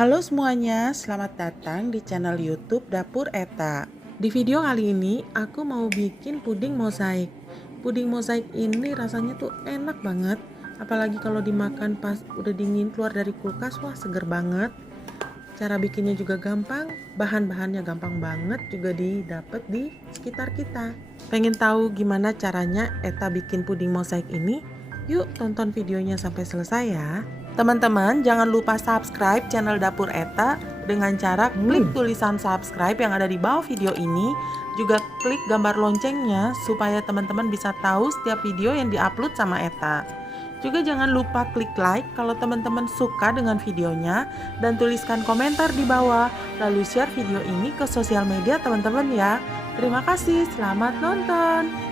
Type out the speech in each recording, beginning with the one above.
Halo semuanya, selamat datang di channel YouTube Dapur Eta. Di video kali ini aku mau bikin puding mozaik. Puding mozaik ini rasanya tuh enak banget, apalagi kalau dimakan pas udah dingin keluar dari kulkas, wah seger banget. Cara bikinnya juga gampang, bahan-bahannya gampang banget juga didapat di sekitar kita. Pengen tahu gimana caranya Eta bikin puding mozaik ini? Yuk tonton videonya sampai selesai ya. Teman-teman jangan lupa subscribe channel Dapur Eta dengan cara klik tulisan subscribe yang ada di bawah video ini. Juga klik gambar loncengnya supaya teman-teman bisa tahu setiap video yang diupload sama Eta. Juga jangan lupa klik like kalau teman-teman suka dengan videonya dan tuliskan komentar di bawah. Lalu share video ini ke sosial media teman-teman ya. Terima kasih, selamat nonton.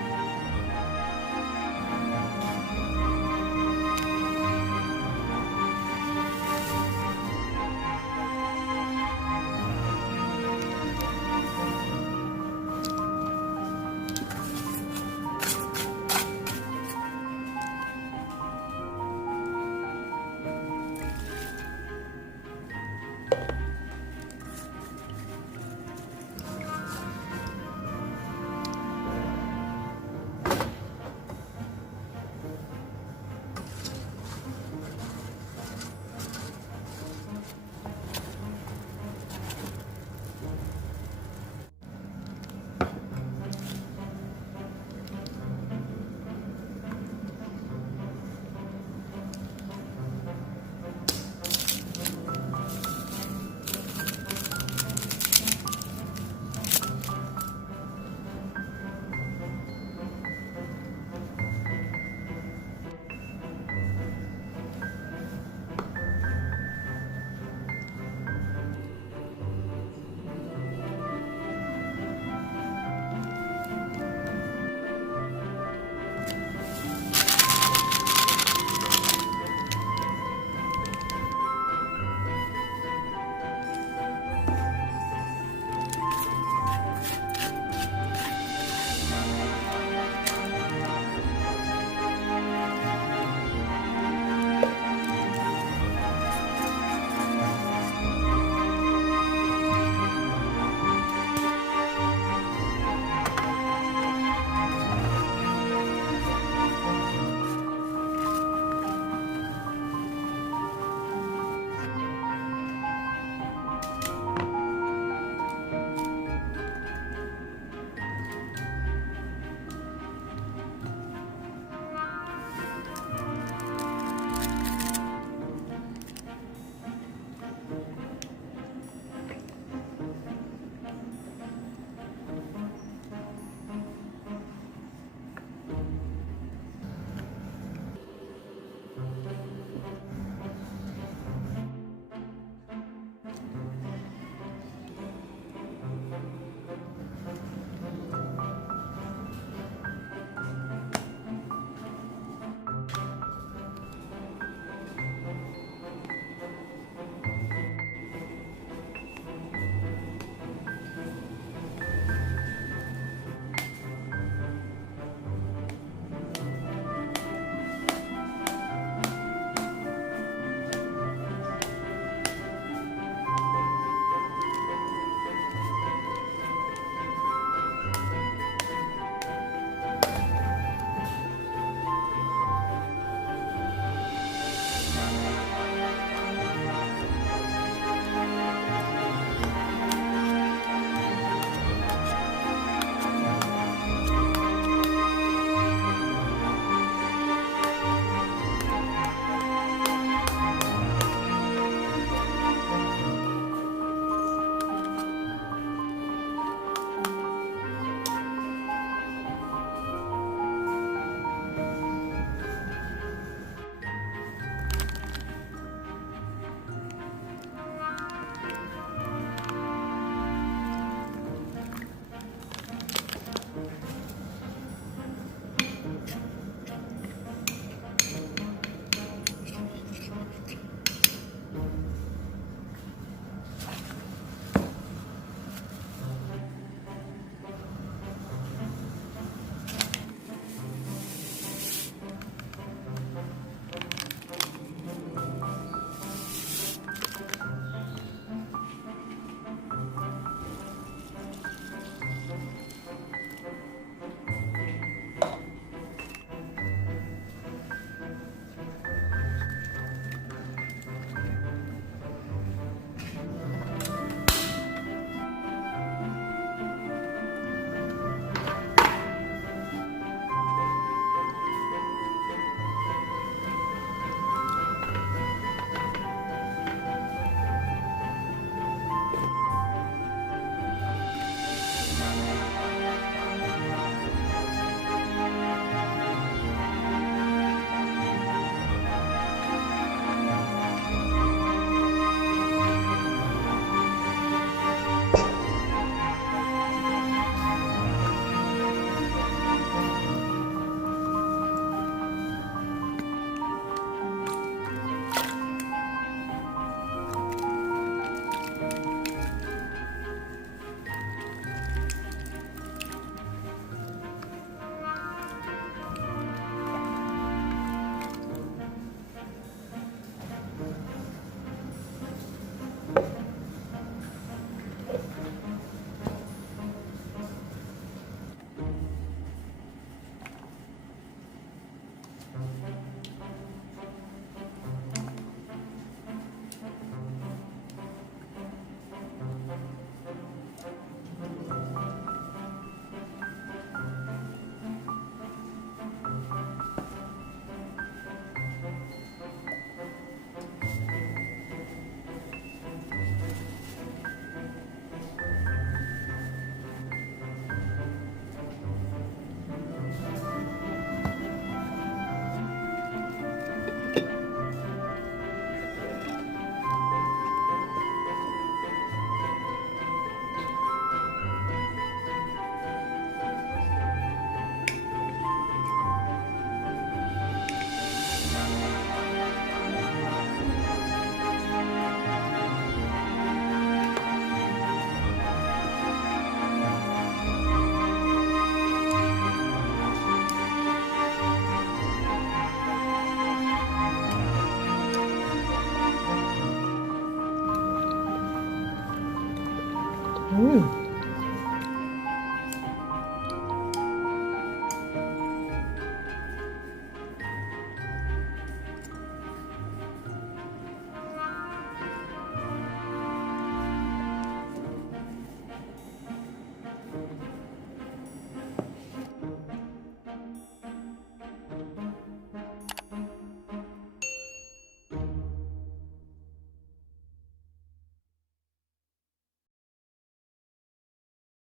Hmm,